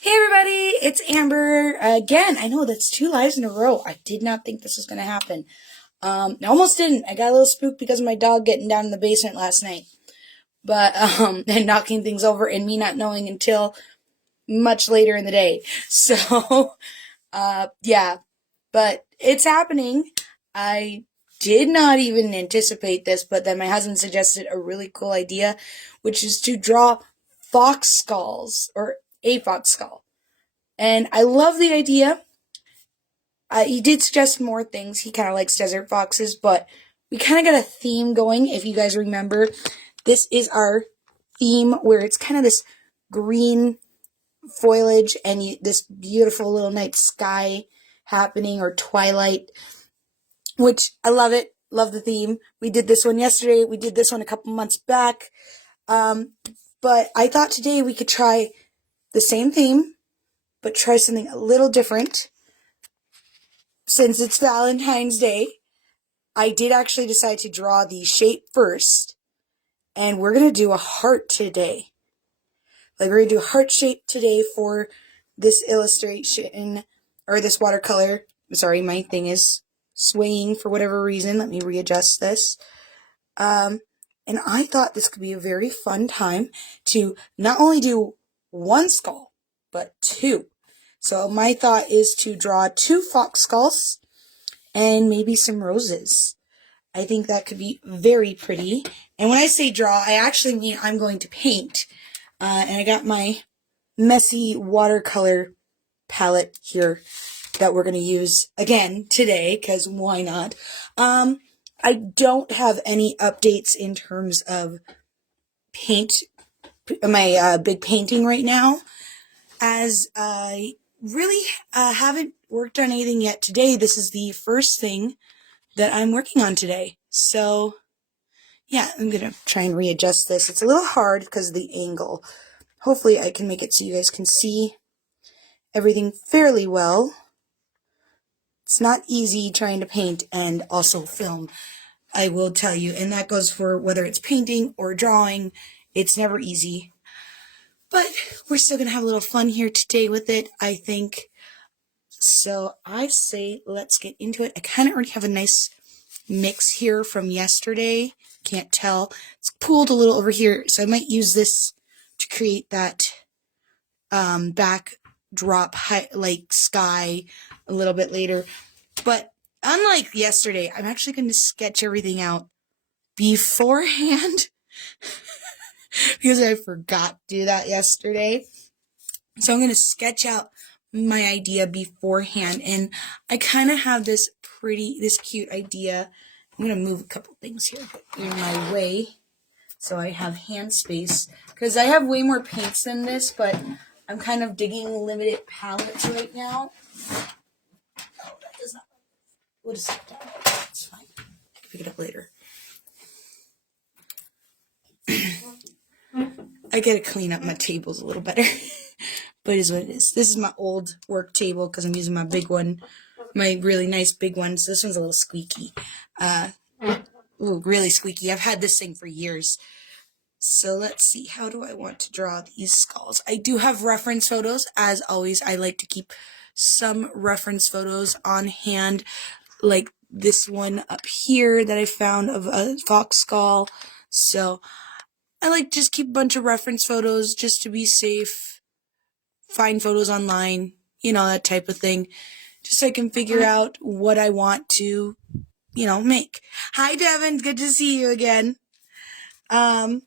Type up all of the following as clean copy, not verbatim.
Hey everybody, it's Amber again. I know that's 2 lives in a row. I did not think this was going to happen. I almost didn't. I got a little spooked because of my dog getting down in the basement last night. But, and knocking things over and me not knowing until much later in the day. So, yeah. But it's happening. I did not even anticipate this, but then my husband suggested a really cool idea, which is to draw fox skulls, or a fox skull. And I love the idea. He did suggest more things. He kind of likes desert foxes, but we kind of got a theme going. If you guys remember, this is our theme where it's kind of this green foliage and this beautiful little night sky happening, or twilight, which I love it. Love the theme. We did this one yesterday. We did this one a couple months back. But I thought today we could try the same theme, but try something a little different. Since it's Valentine's Day, I did actually decide to draw the shape first, and we're going to do a heart today. Like, we're going to do a heart shape today for this illustration, or this watercolor. Sorry, my thing is swinging for whatever reason. Let me readjust this. And I thought this could be a very fun time to not only do one skull, but two. So my thought is to draw 2 fox skulls and maybe some roses. I think that could be very pretty. And when I say draw, I actually mean I'm going to paint. And I got my messy watercolor palette here that we're going to use again today, because why not? I don't have any updates in terms of my big painting right now, as I really haven't worked on anything yet today. This is the first thing that I'm working on today. So, yeah, I'm going to try and readjust this. It's a little hard because of the angle. Hopefully I can make it so you guys can see everything fairly well. It's not easy trying to paint and also film, I will tell you. And that goes for whether it's painting or drawing. It's never easy. But we're still going to have a little fun here today with it, I think. So I say let's get into it. I kind of already have a nice mix here from yesterday. Can't tell. It's pooled a little over here, so I might use this to create that backdrop, like sky, a little bit later. But unlike yesterday, I'm actually going to sketch everything out beforehand because I forgot to do that yesterday. So I'm going to sketch out my idea beforehand, and I kind of have this cute idea. I'm going to move a couple things here in my way so I have hand space, because I have way more paints than this, but I'm kind of digging limited palettes right now. Oh, that does not. We'll just set that down. It's fine. I can pick it up later. I gotta clean up my tables a little better. But it is what it is. This is my old work table because I'm using my big one. My really nice big one. So this one's a little squeaky. Ooh, really squeaky. I've had this thing for years. So let's see. How do I want to draw these skulls? I do have reference photos. As always, I like to keep some reference photos on hand. Like this one up here that I found of a fox skull. So I like just keep a bunch of reference photos just to be safe. Find photos online, that type of thing. Just so I can figure out what I want to, make. Hi, Devin. Good to see you again. But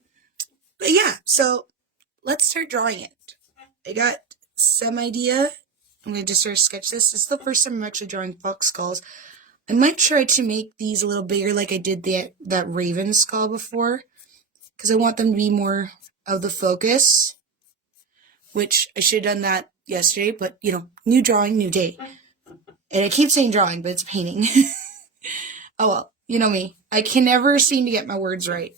yeah, so let's start drawing it. I got some idea. I'm going to just sort of sketch this. It's the first time I'm actually drawing fox skulls. I might try to make these a little bigger like I did that raven skull before, because I want them to be more of the focus, which I should have done that yesterday, but, new drawing, new day. And I keep saying drawing, but it's painting. Oh well, you know me. I can never seem to get my words right.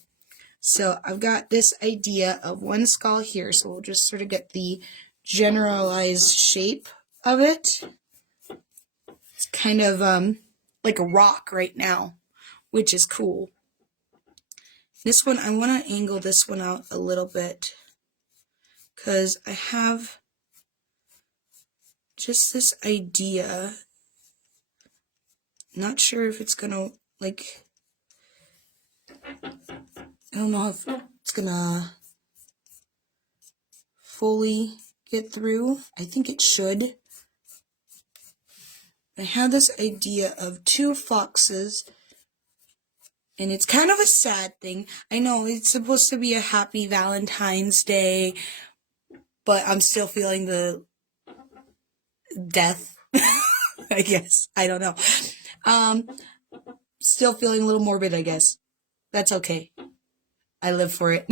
So I've got this idea of one skull here, so we'll just sort of get the generalized shape of it. It's kind of like a rock right now, which is cool. This one, I want to angle this one out a little bit, because I have just this idea. Not sure if it's gonna, like, I don't know if it's gonna fully get through. I think it should. I have this idea of two foxes, and it's kind of a sad thing. I know it's supposed to be a happy Valentine's Day, but I'm still feeling the death, I guess. I don't know. Still feeling a little morbid, I guess. That's okay. I live for it.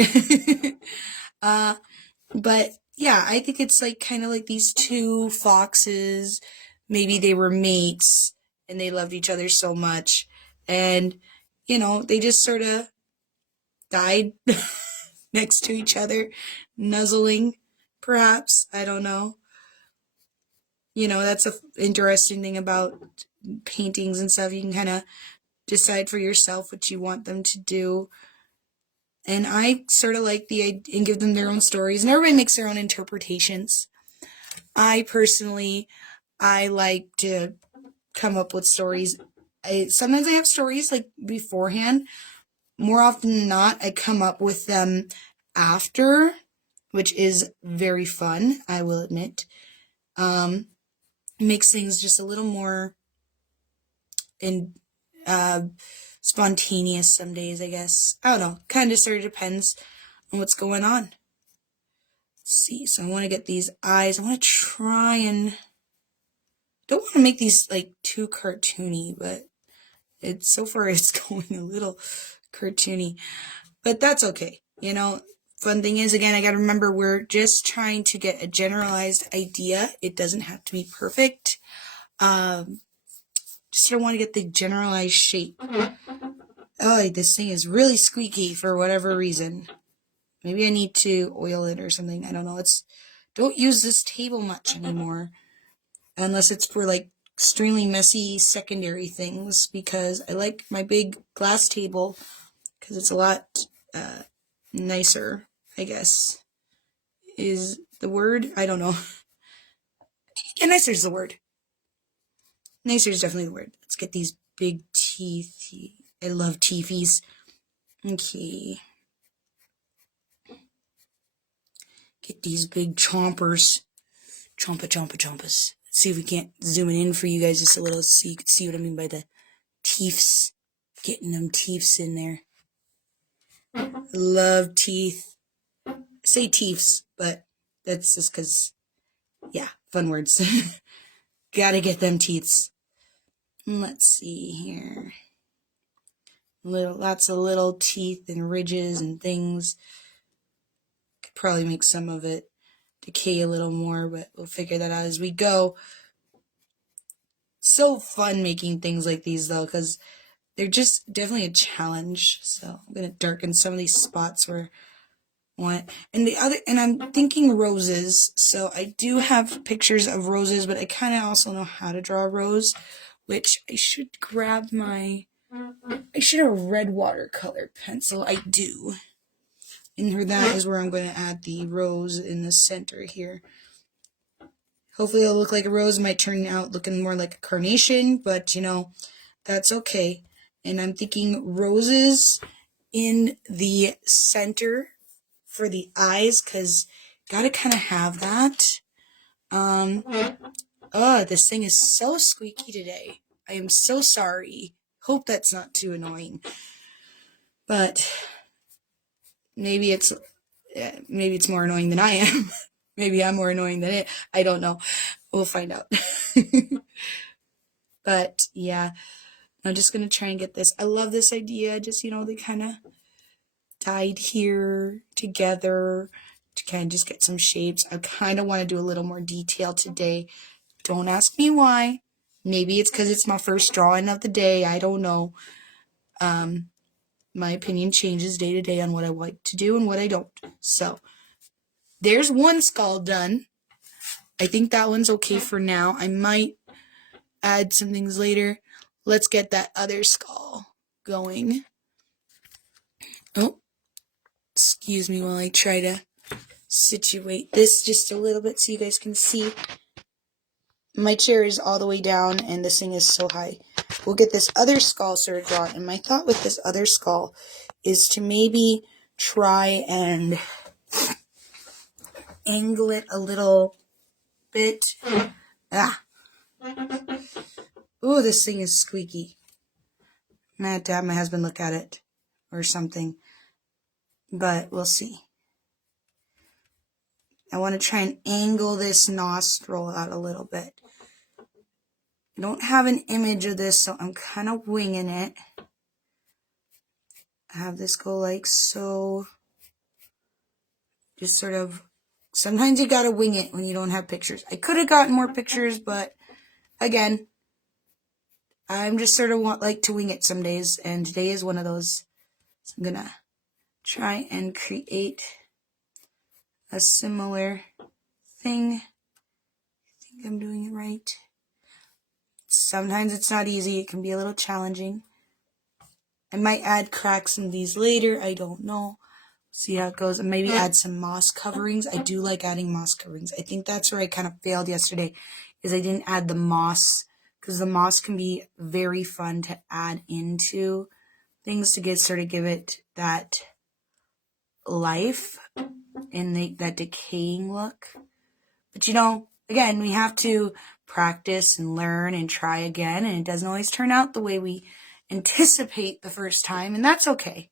But yeah, I think it's like kind of like these two foxes. Maybe they were mates and they loved each other so much. And, you know, they just sort of died next to each other, nuzzling, perhaps. I don't know. You know, that's an interesting thing about paintings and stuff. You can kind of decide for yourself what you want them to do. And I sort of like and give them their own stories. And everybody makes their own interpretations. I personally, I like to come up with stories. Sometimes I have stories like beforehand. More often than not, I come up with them after, which is very fun, I will admit. Makes things just a little more spontaneous some days, I guess. I don't know. Kind of sort of depends on what's going on. Let's see. So I want to get these eyes. I want to try and... don't want to make these like too cartoony, but so far it's going a little cartoony. But that's okay. You know, fun thing is, again, I got to remember we're just trying to get a generalized idea. It doesn't have to be perfect. Just don't want to get the generalized shape. Oh, this thing is really squeaky for whatever reason. Maybe I need to oil it or something. I don't know. Don't use this table much anymore. Unless it's for like extremely messy secondary things, because I like my big glass table because it's a lot nicer, I guess, is the word. I don't know. Yeah, nicer is the word. Nicer is definitely the word. Let's get these big teeth. I love teethies. Okay. Get these big chompers. Chompas. Let's see if we can't zoom it in for you guys just a little so you can see what I mean by the teeths. Getting them teeths in there. Love teeth. I say teeths, but that's just because, yeah, fun words. Gotta get them teeths. Let's see here. Lots of little teeth and ridges and things. Could probably make some of it decay a little more, but we'll figure that out as we go. So fun making things like these though, because they're just definitely a challenge. So I'm gonna darken some of these spots where I want. And I'm thinking roses. So I do have pictures of roses, but I kind of also know how to draw a rose, which I should grab I should have a red watercolor pencil. I do. And that is where I'm going to add the rose in the center here. Hopefully it'll look like a rose. It might turn out looking more like a carnation, but you know, that's okay. And I'm thinking roses in the center for the eyes, because gotta kind of have that. This thing is so squeaky today. I am so sorry. Hope that's not too annoying. But maybe it's more annoying than I am. Maybe I'm more annoying than it. I don't know. We'll find out. But yeah, I'm just going to try and get this. I love this idea. Just, you know, they kind of died here together to kind of just get some shapes. I kind of want to do a little more detail today. Don't ask me why. Maybe it's because it's my first drawing of the day. I don't know. My opinion changes day to day on what I like to do and what I don't. So there's one skull done. I think that one's okay for now. I might add some things later. Let's get that other skull going. Oh, excuse me while I try to situate this just a little bit so you guys can see. My chair is all the way down and this thing is so high. We'll get this other skull sort of drawn. And my thought with this other skull is to maybe try and angle it a little bit. Ooh, this thing is squeaky. I'm gonna have to have my husband look at it or something. But we'll see. I want to try and angle this nostril out a little bit. I don't have an image of this, so I'm kind of winging it. I have this go like so. Just sort of, sometimes you gotta wing it when you don't have pictures. I could have gotten more pictures, but again, I'm just sort of like to wing it some days, and today is one of those. So I'm gonna try and create a similar thing. I think I'm doing it right. Sometimes it's not easy. It can be a little challenging. I might add cracks in these later. I don't know. See how it goes. And maybe add some moss coverings. I do like adding moss coverings. I think that's where I kind of failed yesterday, is I didn't add the moss, because the moss can be very fun to add into things to give it that life and that decaying look. But again, we have to practice and learn and try again, and it doesn't always turn out the way we anticipate the first time, and that's okay.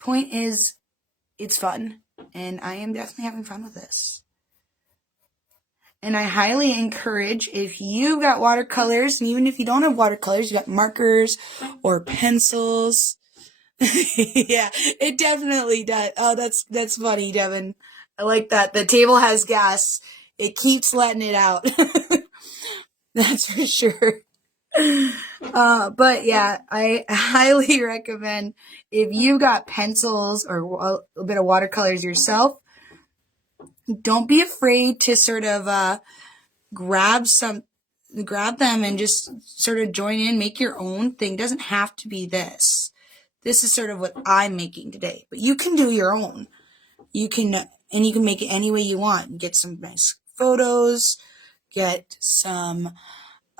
Point is, it's fun, and I am definitely having fun with this. And I highly encourage, if you've got watercolors, and even if you don't have watercolors, you got markers or pencils. Yeah, it definitely does. Oh, that's funny, Devin. I like that. The table has gas. It keeps letting it out. That's for sure. But yeah, I highly recommend, if you got pencils or a bit of watercolors yourself, don't be afraid to sort of grab them and just sort of join in, make your own thing. It doesn't have to be this. This is sort of what I'm making today, but you can do your own. You can make it any way you want. Get some nice photos, get some,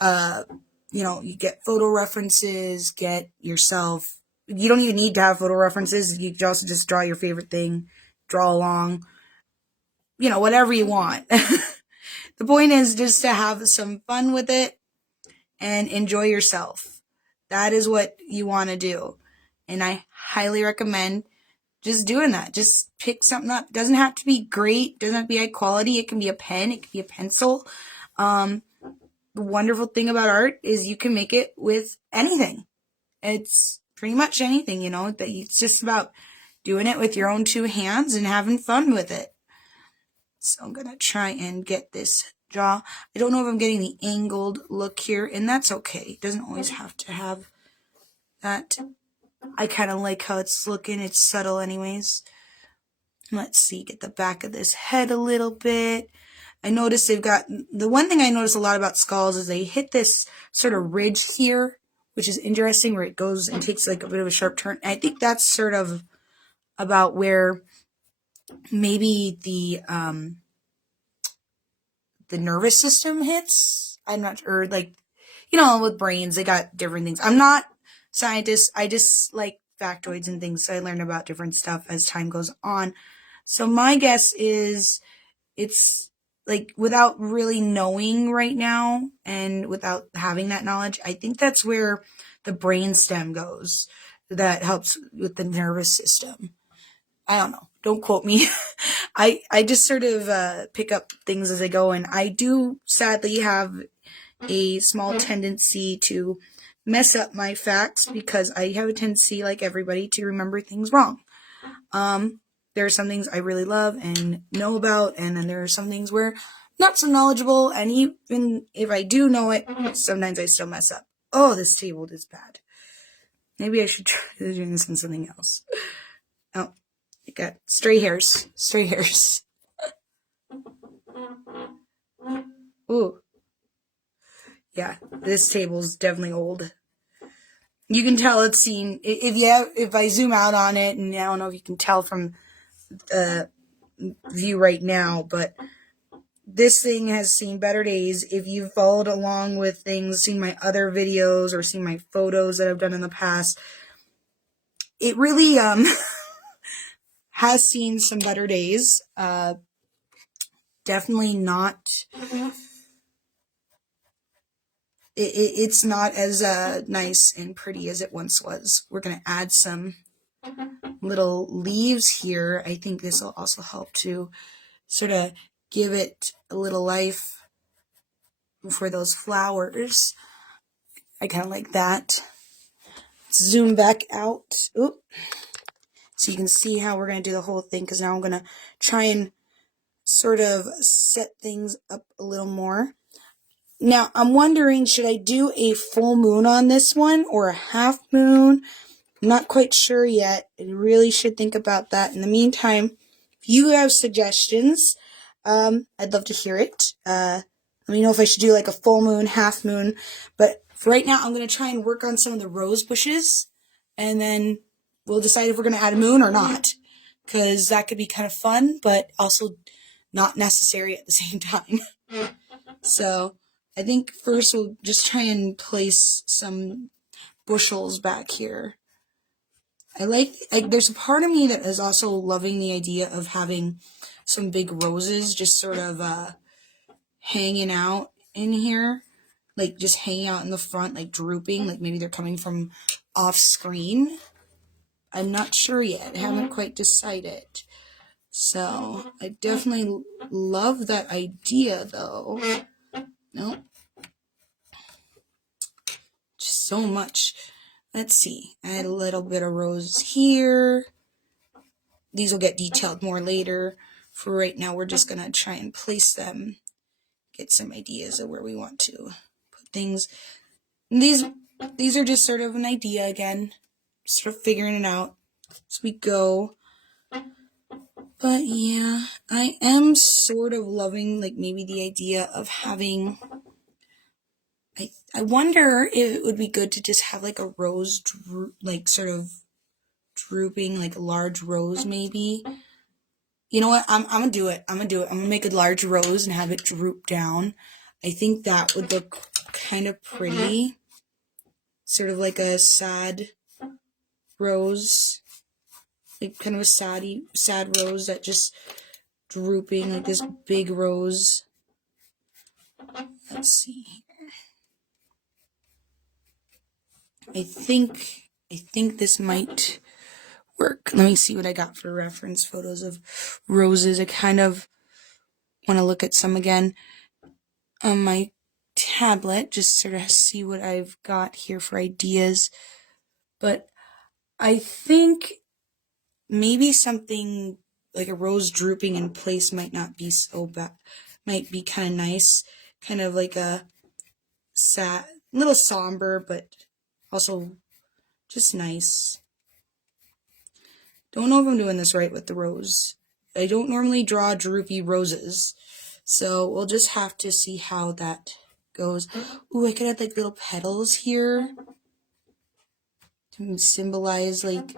you get photo references, get yourself, you don't even need to have photo references. You can also just draw your favorite thing, draw along, whatever you want. The point is just to have some fun with it and enjoy yourself. That is what you want to do. And I highly recommend just doing that. Just pick something up. It doesn't have to be great. It doesn't have to be high quality. It can be a pen. It can be a pencil. The wonderful thing about art is you can make it with anything. It's pretty much anything, it's just about doing it with your own two hands and having fun with it. So I'm going to try and get this jaw. I don't know if I'm getting the angled look here, and that's okay. It doesn't always have to have that. I kind of like how it's looking. It's subtle anyways. Let's see, get the back of this head a little bit. I noticed the one thing I notice a lot about skulls is they hit this sort of ridge here, which is interesting, where it goes and takes like a bit of a sharp turn. I think that's sort of about where maybe the nervous system hits. I'm not sure, with brains, they got different things. I'm not a scientist. I just like factoids and things, so I learn about different stuff as time goes on. So my guess is it's without really knowing right now and without having that knowledge, I think that's where the brain stem goes. That helps with the nervous system. I don't know. Don't quote me. I just sort of pick up things as I go, and I do sadly have a small tendency to mess up my facts because I have a tendency, like everybody, to remember things wrong. There are some things I really love and know about, and then there are some things where I'm not so knowledgeable, and even if I do know it, sometimes I still mess up. Oh, this table is bad. Maybe I should try doing something else. Oh, you got stray hairs. Ooh. Yeah, this table's definitely old. You can tell it's seen, if I zoom out on it, and I don't know if you can tell from the view right now, but this thing has seen better days. If you've followed along with things, seen my other videos or seen my photos that I've done in the past, it really has seen some better days. Definitely not. It's not as nice and pretty as it once was. We're gonna add some little leaves here. I think this will also help to sort of give it a little life for those flowers. I kind of like that. Zoom back out. Oop. So you can see how we're going to do the whole thing, because now I'm going to try and sort of set things up a little more. Now, I'm wondering, should I do a full moon on this one or a half moon? I'm not quite sure yet. I really should think about that. In the meantime, if you have suggestions, I'd love to hear it. Let me know if I should do like a full moon, half moon. But for right now, I'm going to try and work on some of the rose bushes, and then we'll decide if we're going to add a moon or not, because that could be kind of fun, but also not necessary at the same time. So I think first we'll just try and place some bushels back here. There's a part of me that is also loving the idea of having some big roses just sort of hanging out in here, like just hanging out in the front, like drooping, like maybe they're coming from off screen. I'm not sure yet. I haven't quite decided. So I definitely love that idea, though. Nope. Just so much. Let's see. Add a little bit of rose here. These will get detailed more later. For right now, we're just going to try and place them. Get some ideas of where we want to put things. And these are just sort of an idea again. Sort of figuring it out as we go. But yeah, I am sort of loving, like, maybe the idea of having... I wonder if it would be good to just have, like, a rose, like, sort of drooping, like, a large rose, maybe. You know what? I'm gonna do it. I'm gonna make a large rose and have it droop down. I think that would look kind of pretty. Sort of like a sad rose. Like, kind of a sad rose that just drooping, like this big rose. Let's see here. I think this might work. Let me see what I got for reference photos of roses. I kind of want to look at some again on my tablet, just sort of see what I've got here for ideas. But I think maybe something like a rose drooping in place might not be so bad. Might be kind of nice. Kind of like a sad, little somber, but also just nice. Don't know if I'm doing this right with the rose. I don't normally draw droopy roses, so we'll just have to see how that goes. Ooh, I could add like little petals here to symbolize like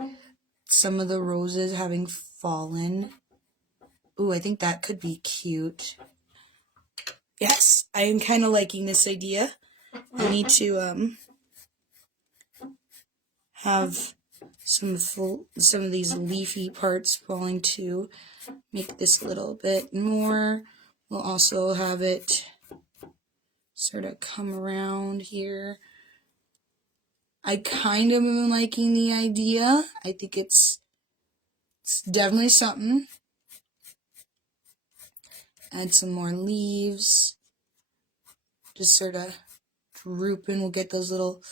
some of the roses having fallen. Ooh, I think that could be cute. Yes, I am kind of liking this idea. I need to have some of these leafy parts falling to make this a little bit more. We'll also have it sort of come around here. I kind of am liking the idea. I think it's definitely something. Add some more leaves. Just sort of drooping. We'll get those little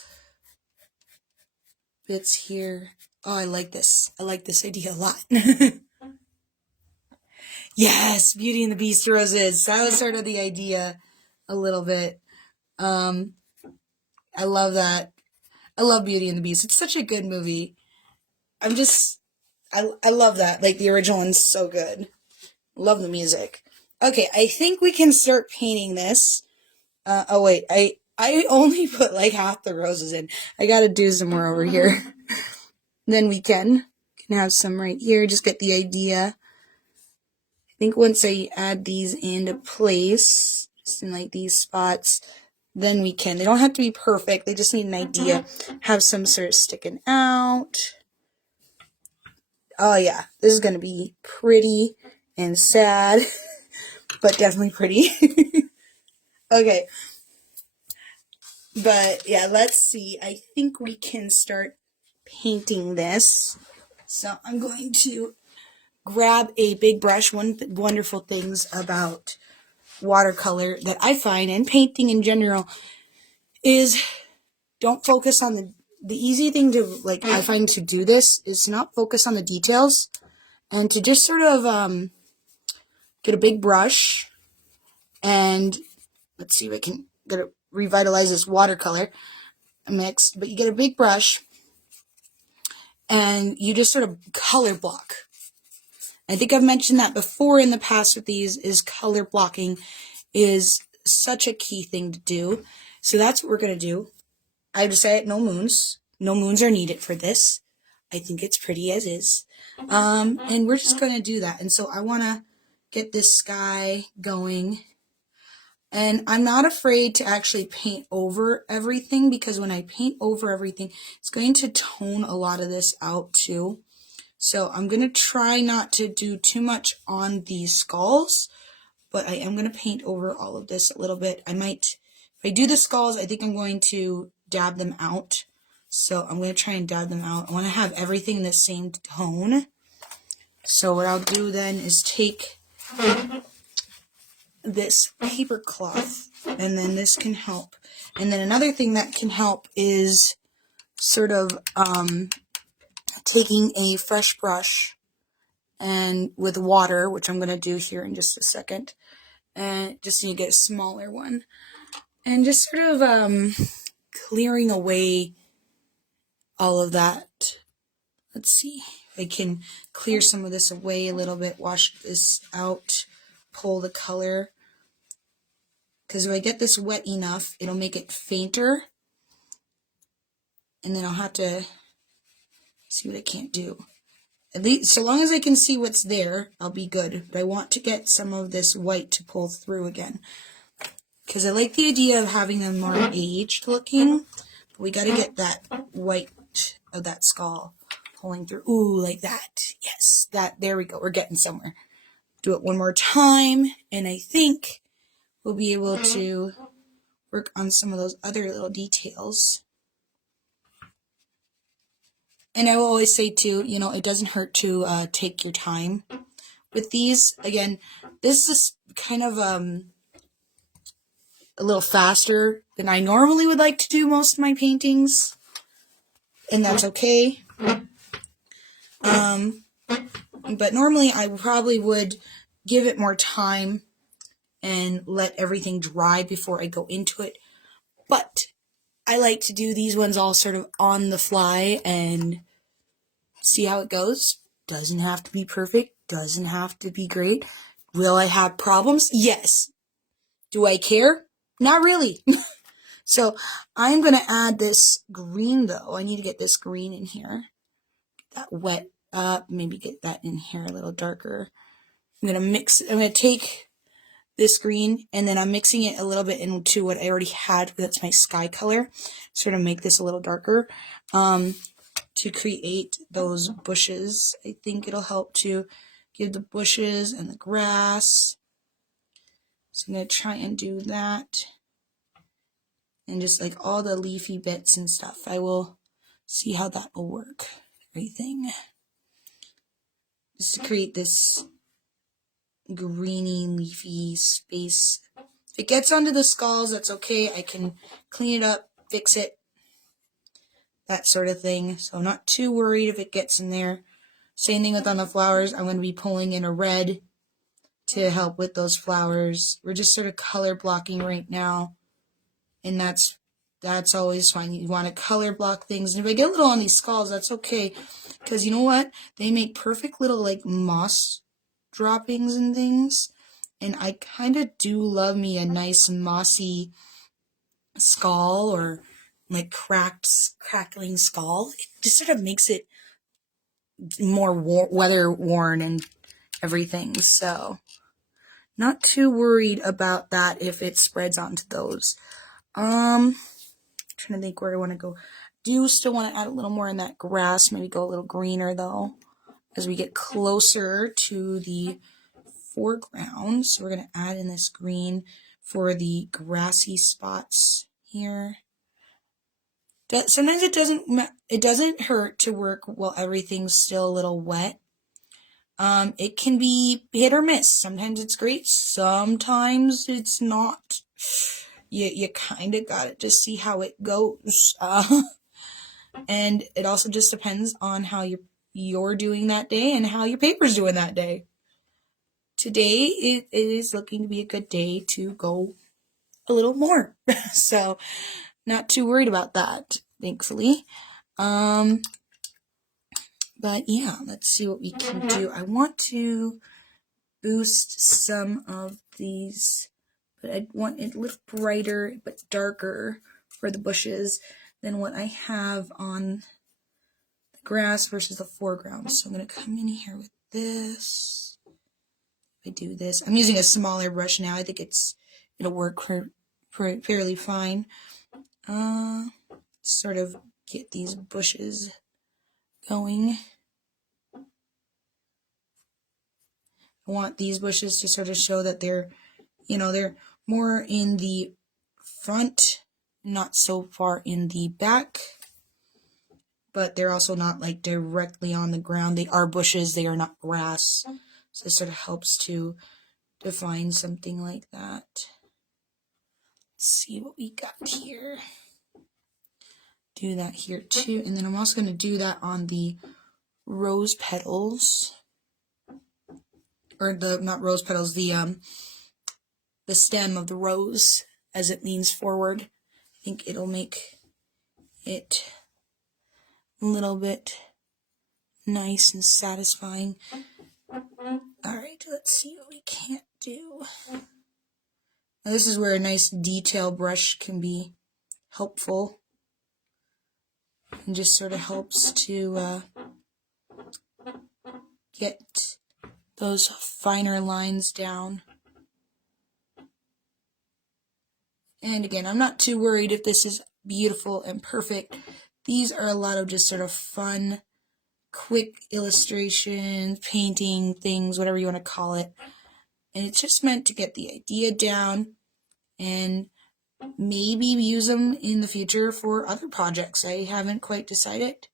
bits here. Oh, I like this. I like this idea a lot. Yes, Beauty and the Beast roses. That was sort of the idea a little bit. I love that. I love Beauty and the Beast. It's such a good movie. I love that. Like, the original one's so good. Love the music. Okay, I think we can start painting this. Oh wait, I only put like half the roses in. I gotta do some more over here. Then we can have some right here. Just get the idea. think once I add these into place, just in like these spots, then we can. They don't have to be perfect. They just need an idea. Have some sort of sticking out. Oh yeah, this is going to be pretty and sad, but definitely pretty. Okay. But yeah, let's see. I think we can start painting this. So I'm going to grab a big brush. One wonderful things about watercolor that I find, and painting in general, is don't focus on the easy thing to, like, I find to do this is not focus on the details, and to just sort of get a big brush, and let's see if I can get to revitalize this watercolor mixed, but you get a big brush and you just sort of color block. I think I've mentioned that before in the past with these, is color blocking is such a key thing to do. So that's what we're going to do. I decided no moons. No moons are needed for this. I think it's pretty as is. And we're just going to do that. And so I want to get this sky going. And I'm not afraid to actually paint over everything, because when I paint over everything, it's going to tone a lot of this out too. So I'm going to try not to do too much on these skulls, but I am going to paint over all of this a little bit. I might, if I do the skulls, I think I'm going to dab them out. So I'm going to try and dab them out. I want to have everything the same tone. So what I'll do then is take this paper cloth, and then this can help. And then another thing that can help is sort of taking a fresh brush and with water, which I'm going to do here in just a second, and just need to get a smaller one, and just sort of clearing away all of that. Let's see if I can clear some of this away a little bit, wash this out, pull the color. Because if I get this wet enough, it'll make it fainter. And then I'll have to see what I can't do. At least, so long as I can see what's there, I'll be good. But I want to get some of this white to pull through again. Because I like the idea of having them more aged looking. But we got to get that white of that skull pulling through. Ooh, like that. Yes, that. There we go. We're getting somewhere. Do it one more time. And I think we'll be able to work on some of those other little details. And I will always say too, you know, it doesn't hurt to take your time with these. Again, this is kind of a little faster than I normally would like to do most of my paintings, and that's okay. But normally I probably would give it more time and let everything dry before I go into it. But I like to do these ones all sort of on the fly and see how it goes. Doesn't have to be perfect. Doesn't have to be great. Will I have problems? Yes. Do I care? Not really. So I'm going to add this green though. I need to get this green in here. Get that wet up. Maybe get that in here a little darker. I'm going to mix. I'm going to take this green, and then I'm mixing it a little bit into what I already had. That's my sky color. Sort of make this a little darker to create those bushes. I think it'll help to give the bushes and the grass. So I'm going to try and do that. And just like all the leafy bits and stuff. I will see how that will work. Everything. Just to create this greeny, leafy space. If it gets onto the skulls, that's okay. I can clean it up, fix it, that sort of thing. So I'm not too worried if it gets in there. Same thing with on the flowers. I'm going to be pulling in a red to help with those flowers. We're just sort of color blocking right now. And that's always fine. You want to color block things. And if I get a little on these skulls, that's okay. Because you know what? They make perfect little like moss droppings and things. And I kind of do love me a nice mossy skull, or like crackling skull. It just sort of makes it more weather worn and everything. So not too worried about that if it spreads onto those. Trying to think where I want to go. Do still want to add a little more in that grass, maybe go a little greener though as we get closer to the foreground. So we're going to add in this green for the grassy spots here. Sometimes it doesn't hurt to work while everything's still a little wet. It can be hit or miss. Sometimes it's great, sometimes it's not. You kind of got to just see how it goes. And it also just depends on how you're doing that day and how your paper's doing that day. Today, it is looking to be a good day to go a little more. So, not too worried about that, thankfully. But yeah, let's see what we can do. I want to boost some of these, but I want it a little brighter but darker for the bushes than what I have on the grass versus the foreground. So I'm going to come in here with this. I do this. I'm using a smaller brush now. I think it'll work fairly fine. Sort of get these bushes going. I want these bushes to sort of show that they're more in the front, not so far in the back, but they're also not like directly on the ground. They are bushes, they are not grass. So it sort of helps to define something like that. Let's see what we got here. Do that here too, and then I'm also going to do that on the rose petals, or not rose petals, the stem of the rose as it leans forward. I think it'll make it a little bit nice and satisfying. Alright, let's see what we can't do. Now this is where a nice detail brush can be helpful. And just sort of helps to get those finer lines down. And again, I'm not too worried if this is beautiful and perfect. These are a lot of just sort of fun, quick illustrations, painting things, whatever you want to call it. And it's just meant to get the idea down and maybe use them in the future for other projects. I haven't quite decided.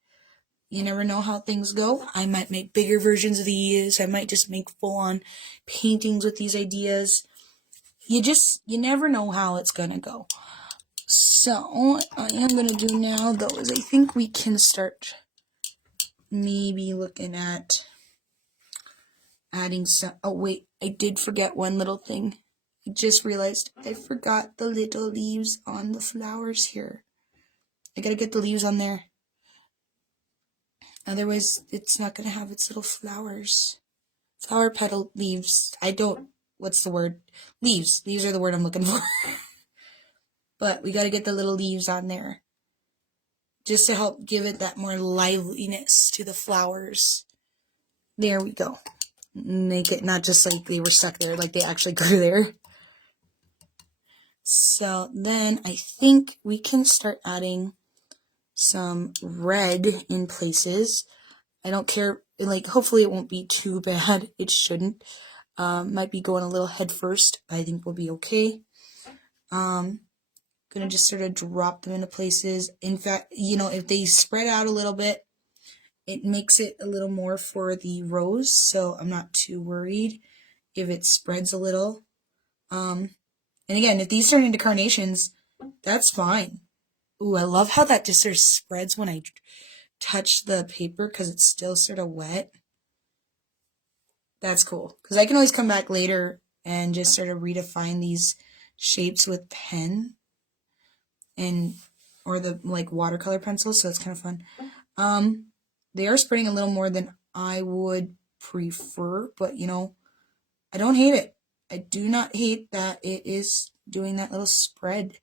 You never know how things go. I might make bigger versions of these. I might just make full-on paintings with these ideas. You never know how it's gonna go. So, what I am gonna do now, though, is I think we can start maybe looking at adding some... Oh, wait, I did forget one little thing. I just realized I forgot the little leaves on the flowers here. I gotta get the leaves on there. Otherwise, it's not gonna have its little flowers. Flower petal leaves. What's the word? Leaves. Leaves are the word I'm looking for. But we gotta get the little leaves on there. Just to help give it that more liveliness to the flowers. There we go. Make it not just like they were stuck there, like they actually grew there. So then I think we can start adding some red in places. I don't care, like hopefully it won't be too bad. It shouldn't. Might be going a little head first, but I think we'll be okay. Gonna just sort of drop them into places. In fact, if they spread out a little bit, it makes it a little more for the rose, so I'm not too worried if it spreads a little. And again, if these turn into carnations, that's fine. Ooh, I love how that just sort of spreads when I touch the paper because it's still sort of wet. That's cool, because I can always come back later and just sort of redefine these shapes with pen or the watercolor pencils, so it's kind of fun. They are spreading a little more than I would prefer, but I don't hate it. I do not hate that it is doing that little spread.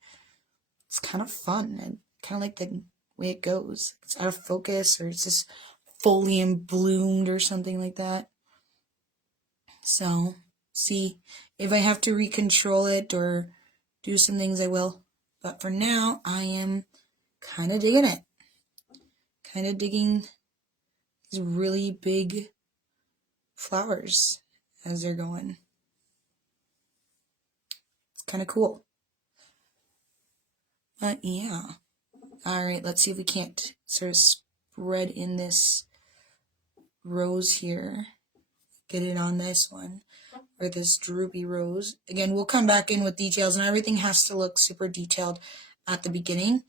It's kind of fun and kind of like the way it goes. It's out of focus, or it's just folium bloomed or something like that. So, see, if I have to recontrol it or do some things, I will. But for now, I am kind of digging it. Kind of digging these really big flowers as they're going. It's kind of cool. Yeah. Alright, let's see if we can't sort of spread in this rose here. Get it on this one. Or this droopy rose. Again, we'll come back in with details, and everything has to look super detailed at the beginning.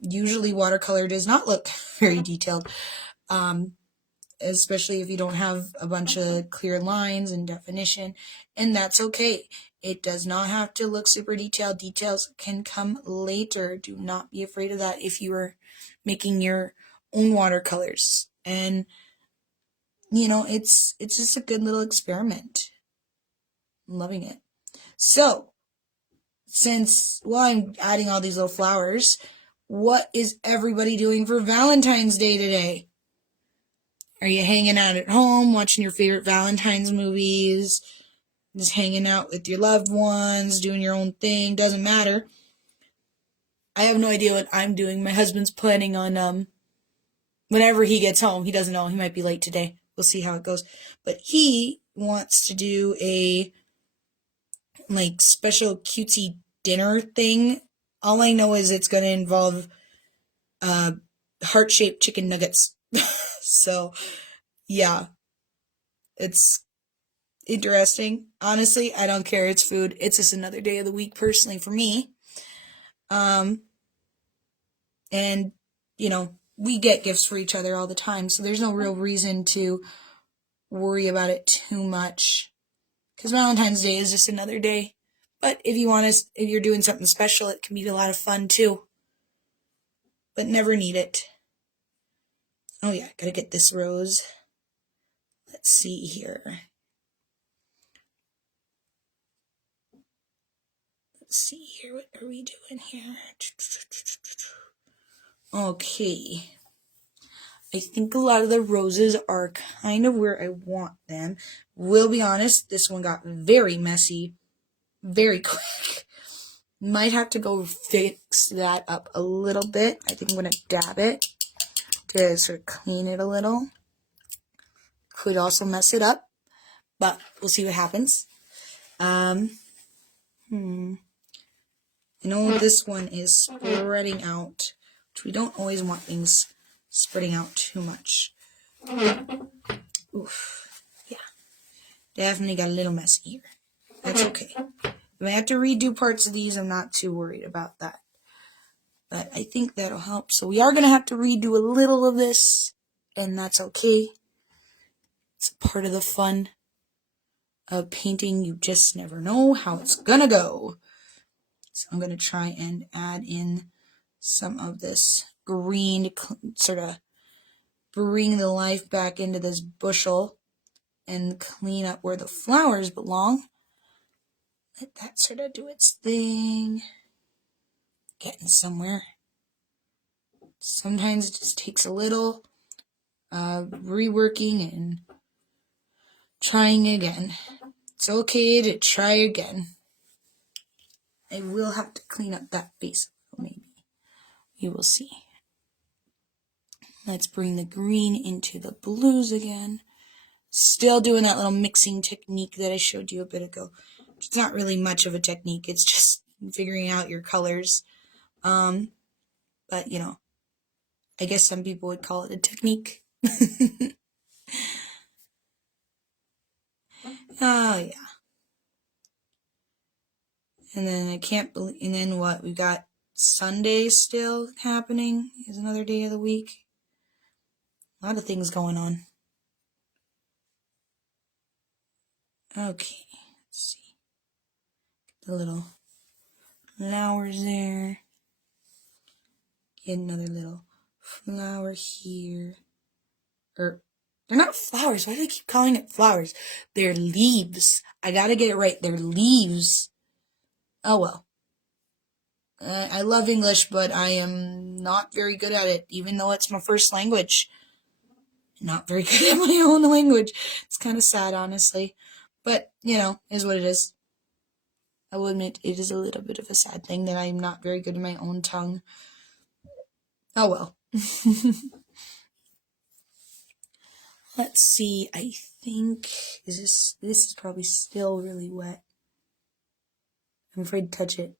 Usually watercolor does not look very detailed, especially if you don't have a bunch of clear lines and definition, and that's okay. It does not have to look super detailed. Details can come later. Do not be afraid of that if you are making your own watercolors. And it's just a good little experiment. I'm loving it. So, I'm adding all these little flowers, what is everybody doing for Valentine's Day today? Are you hanging out at home, watching your favorite Valentine's movies, just hanging out with your loved ones, doing your own thing? Doesn't matter. I have no idea what I'm doing. My husband's planning on, whenever he gets home, he doesn't know, he might be late today. We'll see how it goes. But he wants to do a, special cutesy dinner thing. All I know is it's going to involve heart-shaped chicken nuggets. So, yeah. It's interesting. Honestly, I don't care. It's food. It's just another day of the week, personally, for me. And, we get gifts for each other all the time, so there's no real reason to worry about it too much. Because Valentine's Day is just another day. But if you're doing something special, it can be a lot of fun, too. But never need it. Oh, yeah, gotta get this rose. Let's see here. What are we doing here? Okay. I think a lot of the roses are kind of where I want them. Will be honest, this one got very messy very quick. Might have to go fix that up a little bit. I think I'm going to dab it to sort of clean it a little. Could also mess it up, but we'll see what happens. I know this one is spreading out, which we don't always want things spreading out too much. Oof. Yeah. Definitely got a little messy here. That's okay. If I have to redo parts of these, I'm not too worried about that. But I think that'll help. So we are going to have to redo a little of this, and that's okay. It's part of the fun of painting. You just never know how it's going to go. So I'm going to try and add in some of this green, sort of bring the life back into this bushel and clean up where the flowers belong. Let that sort of do its thing. Getting somewhere. Sometimes it just takes a little reworking and trying again. It's okay to try again. I will have to clean up that base maybe. We will see. Let's bring the green into the blues again. Still doing that little mixing technique that I showed you a bit ago. It's not really much of a technique. It's just figuring out your colors. But, I guess some people would call it a technique. Oh, yeah. And then and then what? We got Sunday still happening. Is another day of the week. A lot of things going on. Okay, let's see. Get the little flowers there. Get another little flower here. They're not flowers. Why do I keep calling it flowers? They're leaves. I gotta get it right. They're leaves. Oh well. I love English, but I am not very good at it, even though it's my first language. not very good at my own language. It's kind of sad, honestly. But, is what it is. I will admit it is a little bit of a sad thing that I'm not very good in my own tongue. Oh well. Let's see, I think, this is probably still really wet. I'm afraid to touch it.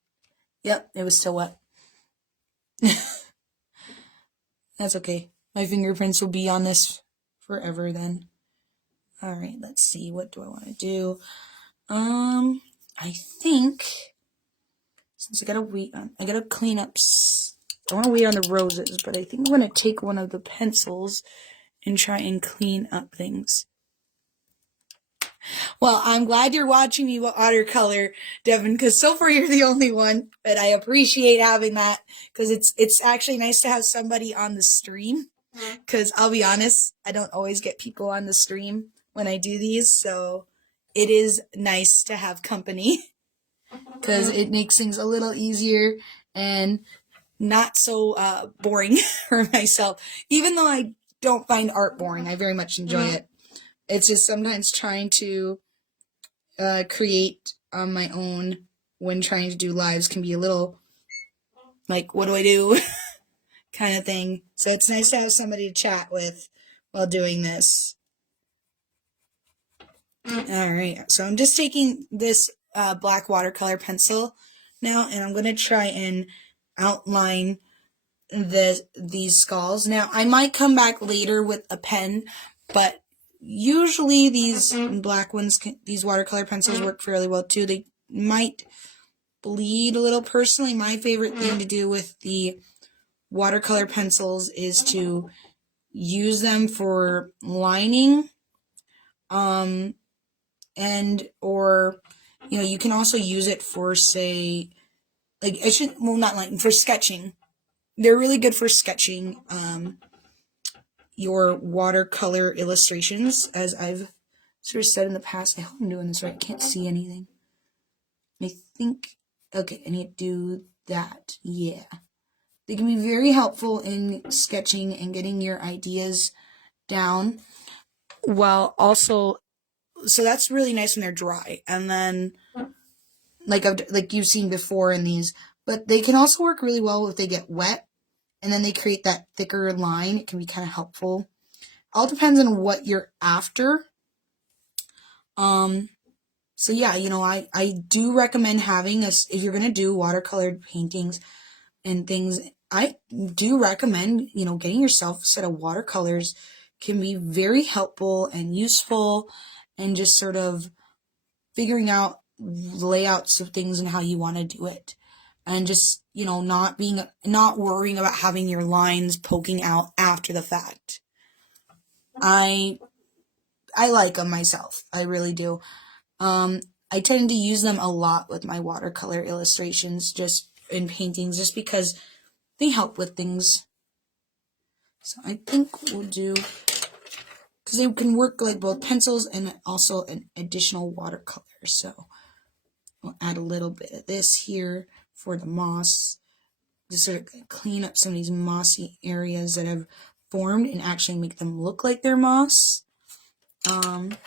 Yep, it was still wet. That's okay. My fingerprints will be on this forever then. Alright, let's see, what do I want to do? I think, since I gotta clean up, I want to wait on the roses, but I think I'm going to take one of the pencils and try and clean up things. Well, I'm glad you're watching me watercolor, Devin, because so far you're the only one, but I appreciate having that, because it's actually nice to have somebody on the stream, because I'll be honest, I don't always get people on the stream when I do these, so it is nice to have company, because it makes things a little easier and not so boring for myself, even though I don't find art boring. I very much enjoy it. It's just sometimes trying to create on my own when trying to do lives can be a little like, what do I do? kind of thing. So it's nice to have somebody to chat with while doing this. Alright, so I'm just taking this black watercolor pencil now, and I'm going to try and outline these skulls. Now, I might come back later with a pen, but usually these black ones, these watercolor pencils work fairly well too. They might bleed a little. Personally, my favorite thing to do with the watercolor pencils is to use them for lining, and or you can also use it for, say, like not lining, for sketching. They're really good for sketching your watercolor illustrations, as I've sort of said in the past. I hope I'm doing this right. I can't see anything. I think, okay, I need to do that. Yeah. They can be very helpful in sketching and getting your ideas down, while also, so that's really nice when they're dry. And then, like you've seen before in these, but they can also work really well if they get wet, and then they create that thicker line. It can be kind of helpful. All depends on what you're after. So yeah, I do recommend having if you're going to do watercolored paintings and things, I do recommend, getting yourself a set of watercolors can be very helpful and useful, and just sort of figuring out layouts of things and how you want to do it. And just, not worrying about having your lines poking out after the fact. I like them myself. I really do. I tend to use them a lot with my watercolor illustrations, just in paintings, just because they help with things. So I think we'll do, because they can work like both pencils and also an additional watercolor. So we'll add a little bit of this here for the moss, just sort of clean up some of these mossy areas that have formed and actually make them look like they're moss.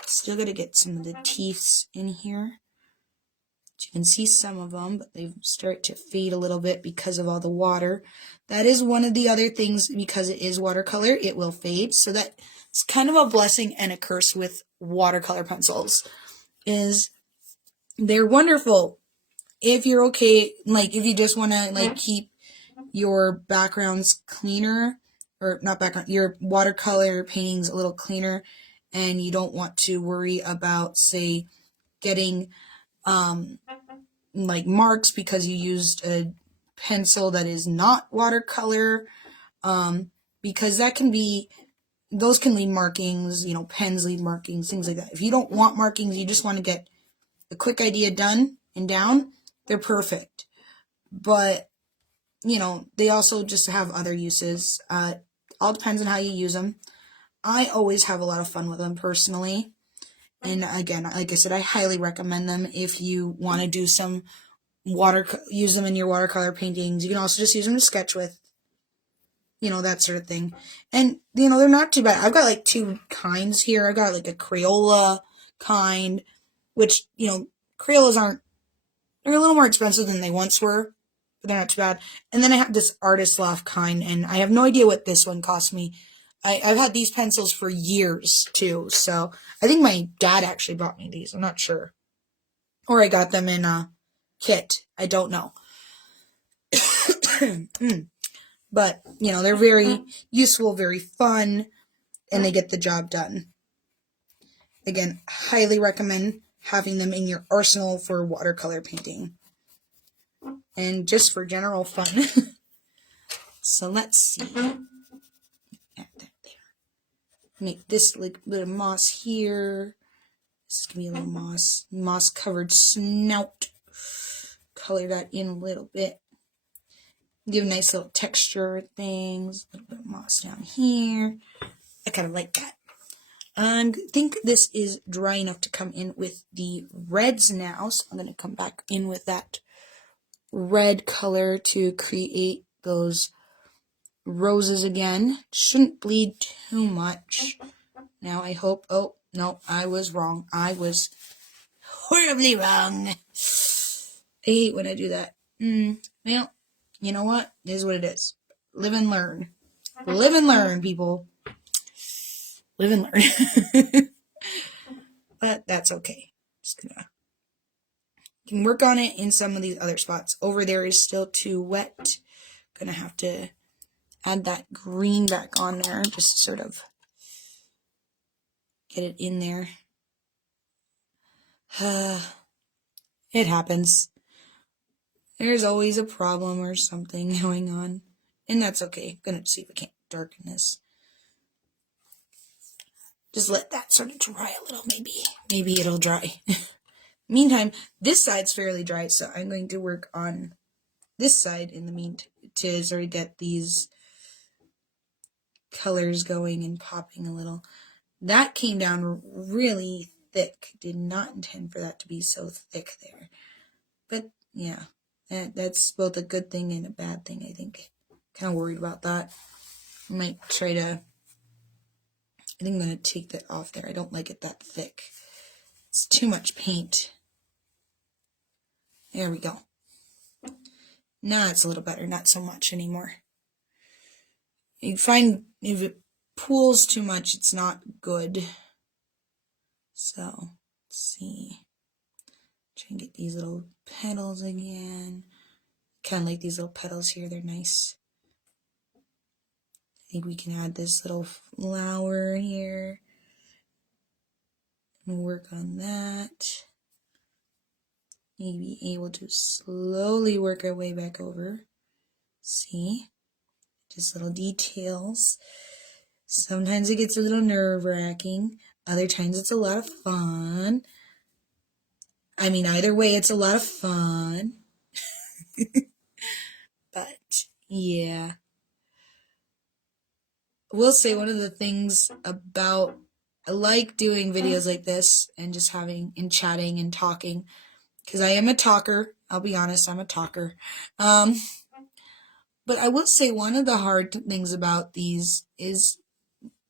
Still got to get some of the teeth in here. You can see some of them, but they start to fade a little bit because of all the water. That is one of the other things, because it is watercolor, it will fade. So that's kind of a blessing and a curse with watercolor pencils, is they're wonderful if you're okay, like if you just want to keep your backgrounds cleaner, or not background, your watercolor paintings a little cleaner, and you don't want to worry about, say, getting marks because you used a pencil that is not watercolor, because those can leave markings, pens leave markings, things like that. If you don't want markings, you just want to get a quick idea done and down, they're perfect. But, they also just have other uses. All depends on how you use them. I always have a lot of fun with them personally. And again, like I said, I highly recommend them if you want to do some use them in your watercolor paintings. You can also just use them to sketch with. that sort of thing. And, they're not too bad. I've got like two kinds here. I've got like a Crayola kind, which, Crayolas they're a little more expensive than they once were, but they're not too bad. And then I have this Artist Loft kind, and I have no idea what this one cost me. I've had these pencils for years, too, so I think my dad actually bought me these. I'm not sure. Or I got them in a kit. I don't know. But, they're very useful, very fun, and they get the job done. Again, highly recommend having them in your arsenal for watercolor painting. And just for general fun. So let's see. Make this like a bit of moss here. This is going to be a little moss covered snout. Color that in a little bit. Give a nice little texture of things. A little bit of moss down here. I kind of like that. I think this is dry enough to come in with the reds now. So I'm going to come back in with that red color to create those roses again. Shouldn't bleed too much. Now I hope, oh, no, I was wrong. I was horribly wrong. I hate when I do that. Well, you know what? It is what it is. Live and learn. Live and learn, people. Live and learn. But that's okay. Just gonna can work on it in some of these other spots. Over there is still too wet. Gonna have to add that green back on there, just to sort of get it in there. It happens. There's always a problem or something going on. And that's okay. I'm gonna see if I can't darken this. Just let that sort of dry a little, maybe. Maybe it'll dry. Meantime, this side's fairly dry, so I'm going to work on this side in the meantime to sort of get these colors going and popping a little. That came down really thick. Did not intend for that to be so thick there. But yeah, that's both a good thing and a bad thing, I think. Kind of worried about that. I might try to, I think I'm going to take that off there. I don't like it that thick. It's too much paint. There we go. Now it's a little better, not so much anymore. You find if it pools too much, it's not good. So, let's see. Try and get these little petals again. Kind of like these little petals here, they're nice. I think we can add this little flower here. And work on that. Maybe able to slowly work our way back over. See? Just little details. Sometimes it gets a little nerve-wracking. Other times it's a lot of fun. I mean, either way, it's a lot of fun. But, yeah. I will say one of the things about, I like doing videos like this and just having, and chatting and talking, because I am a talker. I'll be honest, I'm a talker. But I will say one of the hard things about these is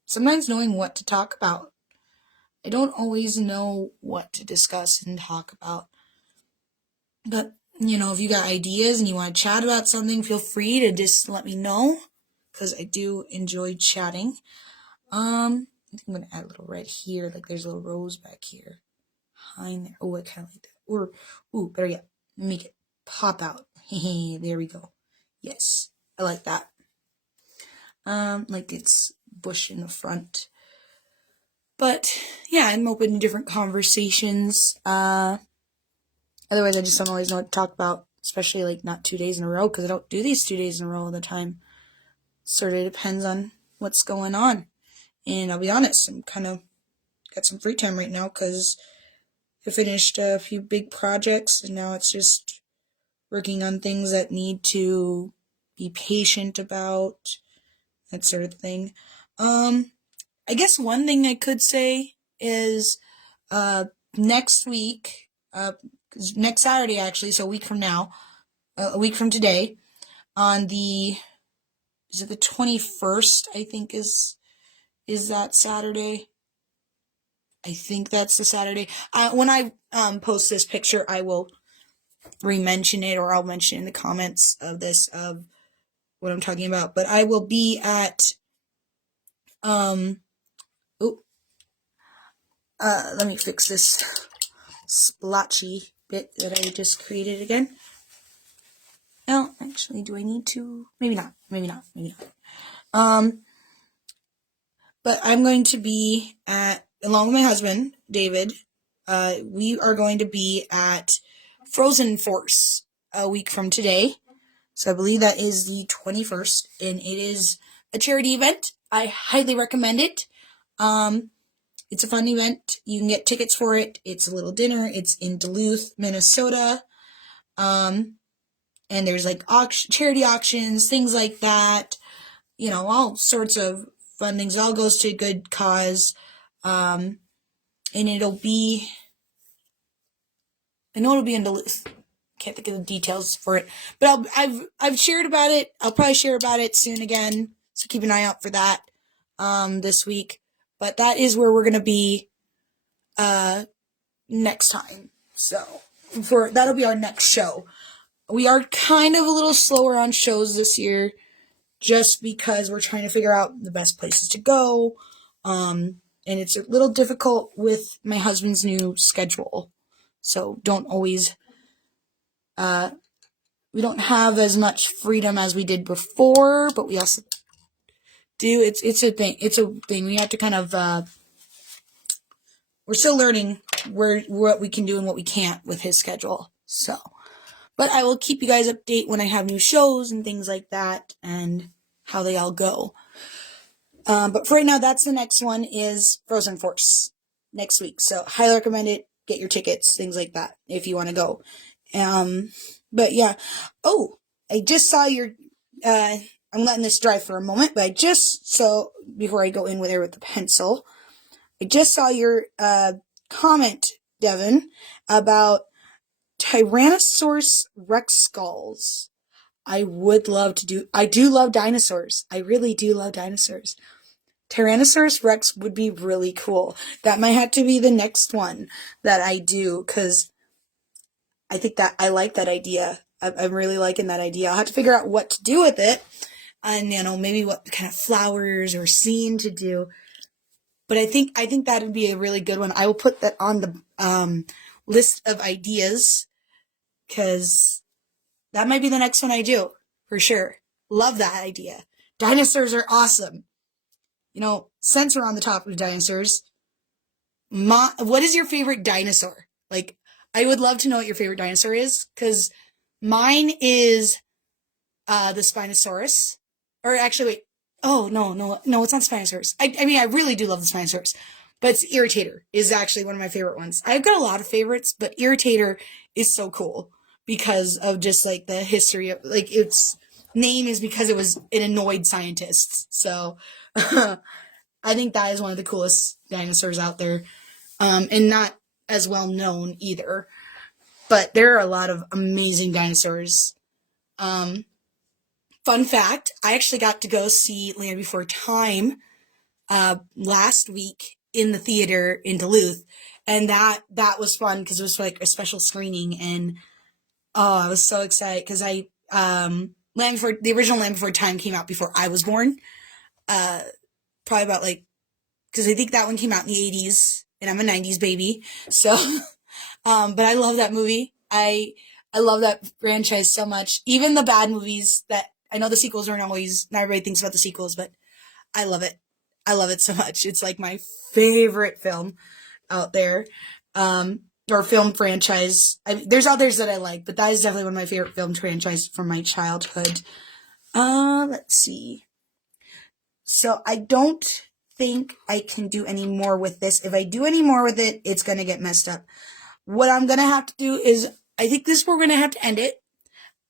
sometimes knowing what to talk about. I don't always know what to discuss and talk about. But, if you got ideas and you want to chat about something, feel free to just let me know, because I do enjoy chatting. I think I'm going to add a little red here, like there's a little rose back here. Behind there. Oh, I kind of like that. Or, better yet, make it pop out. Hey, there we go. Yes, I like that. Like it's bush in the front. But, yeah, I'm open to different conversations. Otherwise, I just don't always know what to talk about, especially, like, not 2 days in a row, because I don't do these 2 days in a row all the time. Sort of depends on what's going on. And I'll be honest, I'm kind of got some free time right now, because I finished a few big projects, and now it's just working on things that need to be patient about, that sort of thing. I guess one thing I could say is, next week, next Saturday actually, so a week from now, a week from today, on the is it the 21st, I think is that Saturday? I think that's the Saturday. When I post this picture, I will re-mention it, or I'll mention in the comments of this of what I'm talking about. But I will be at let me fix this splotchy bit that I just created again. No, actually, do I need to? Maybe not. But I'm going to be along with my husband, David, we are going to be at Frozen Force a week from today. So I believe that is the 21st, and it is a charity event. I highly recommend it. It's a fun event. You can get tickets for it. It's a little dinner. It's in Duluth, Minnesota. And there's like charity auctions, things like that. All sorts of fun things. It all goes to a good cause. And I know it'll be in Duluth. Can't think of the details for it, but I've shared about it. I'll probably share about it soon again. So keep an eye out for that, this week. But that is where we're going to be, next time. So that'll be our next show. We are kind of a little slower on shows this year, just because we're trying to figure out the best places to go. And it's a little difficult with my husband's new schedule. So we don't have as much freedom as we did before, but we also do. It's a thing. We have to kind of, we're still learning what we can do and what we can't with his schedule. So, but I will keep you guys updated when I have new shows and things like that and how they all go. But for right now, that's the next one is Frozen Force next week. So highly recommend it. Get your tickets, things like that, if you want to go. But yeah. Oh, I just saw your, I'm letting this dry for a moment, but before I go in with the pencil, I just saw your, comment, Devin, about Tyrannosaurus Rex skulls. I do love dinosaurs. I really do love dinosaurs. Tyrannosaurus Rex would be really cool. That might have to be the next one that I do, because I think that I like that idea. I'm really liking that idea. I'll have to figure out what to do with it, and maybe what kind of flowers or scene to do. But I think that would be a really good one. I will put that on the list of ideas, because that might be the next one I do for sure. Love that idea. Dinosaurs are awesome. Since we're on the topic of dinosaurs, what is your favorite dinosaur? Like, I would love to know what your favorite dinosaur is, because mine is the Spinosaurus. Or actually, wait. Oh, no, it's not Spinosaurus. I mean, I really do love the Spinosaurus. But it's Irritator is actually one of my favorite ones. I've got a lot of favorites, but Irritator is so cool because of just, like, the history of, like, its name is because it was an annoyed scientist. So, I think that is one of the coolest dinosaurs out there. And not as well known either. But there are a lot of amazing dinosaurs. Fun fact, I actually got to go see Land Before Time last week in the theater in Duluth. And that was fun because it was like a special screening. And I was so excited because the original Land Before Time came out before I was born. Probably about because I think that one came out in the 80s. And I'm a 90s baby. So, but I love that movie. I love that franchise so much. Even the bad movies that, I know the sequels aren't always, not everybody thinks about the sequels, but I love it. I love it so much. It's like my favorite film out there. Or film franchise. There's others that I like, but that is definitely one of my favorite film franchises from my childhood. Let's see. So I don't think I can do any more with this. If I do any more with it, it's going to get messed up. What I'm going to have to do is, I think this, we're going to have to end it.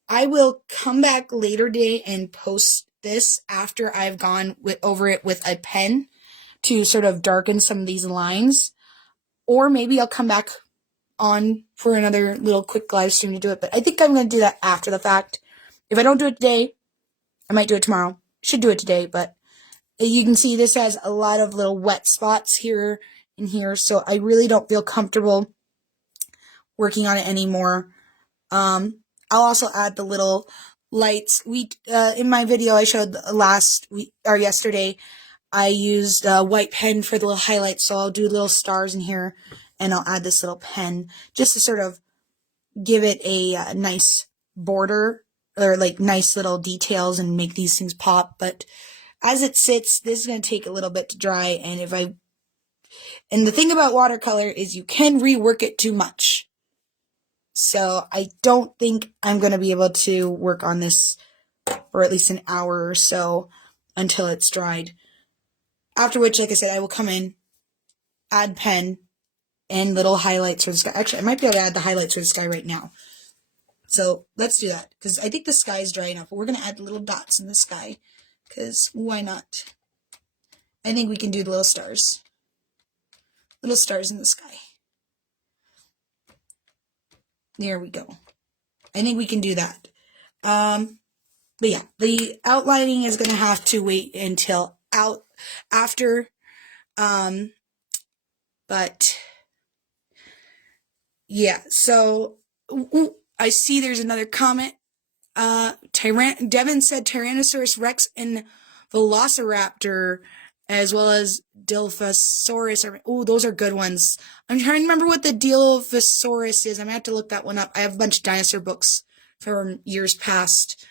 I will come back later today and post this after I've gone over it with a pen to sort of darken some of these lines. Or maybe I'll come back on for another little quick live stream to do it. But I think I'm going to do that after the fact. If I don't do it today, I might do it tomorrow. should do it today, but you can see this has a lot of little wet spots here and here, so I really don't feel comfortable working on it anymore. I'll also add the little lights. In my video I showed yesterday, I used a white pen for the little highlights, so I'll do little stars in here, and I'll add this little pen just to sort of give it a nice border, or like nice little details, and make these things pop. But as it sits, this is going to take a little bit to dry, and the thing about watercolor is you can rework it too much. So I don't think I'm going to be able to work on this for at least an hour or so until it's dried. After which, like I said, I will come in, add pen, and little highlights for the sky. Actually, I might be able to add the highlights for the sky right now. So let's do that, because I think the sky is dry enough. But we're going to add little dots in the sky, because why not? I think we can do the little stars. Little stars in the sky. There we go. I think we can do that. But yeah, the outlining is going to have to wait until after. But yeah, so I see there's another comment. Devin said Tyrannosaurus Rex and Velociraptor, as well as Dilophosaurus. Oh, those are good ones. I'm trying to remember what the Dilophosaurus is. I'm going to have to look that one up. I have a bunch of dinosaur books from years past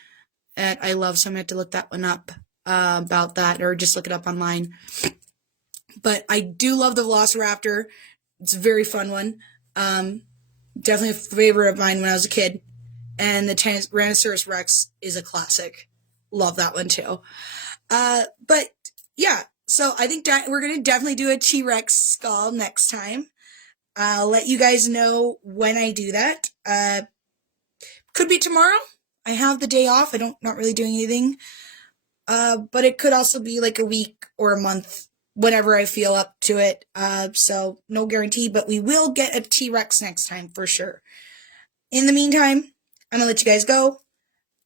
that I love, so I'm going to have to look that one up about that, or just look it up online. But I do love the Velociraptor. It's a very fun one. Definitely a favorite of mine when I was a kid. And the Tyrannosaurus Rex is a classic. Love that one too. But yeah, so I think we're going to definitely do a T-Rex skull next time. I'll let you guys know when I do that. Could be tomorrow. I have the day off. Not really doing anything. But it could also be like a week or a month, whenever I feel up to it. So no guarantee, but we will get a T-Rex next time for sure. In the meantime, I'm going to let you guys go.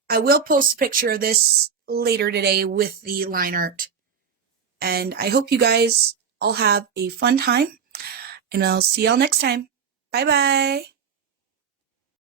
I will post a picture of this later today with the line art. And I hope you guys all have a fun time. And I'll see y'all next time. Bye-bye.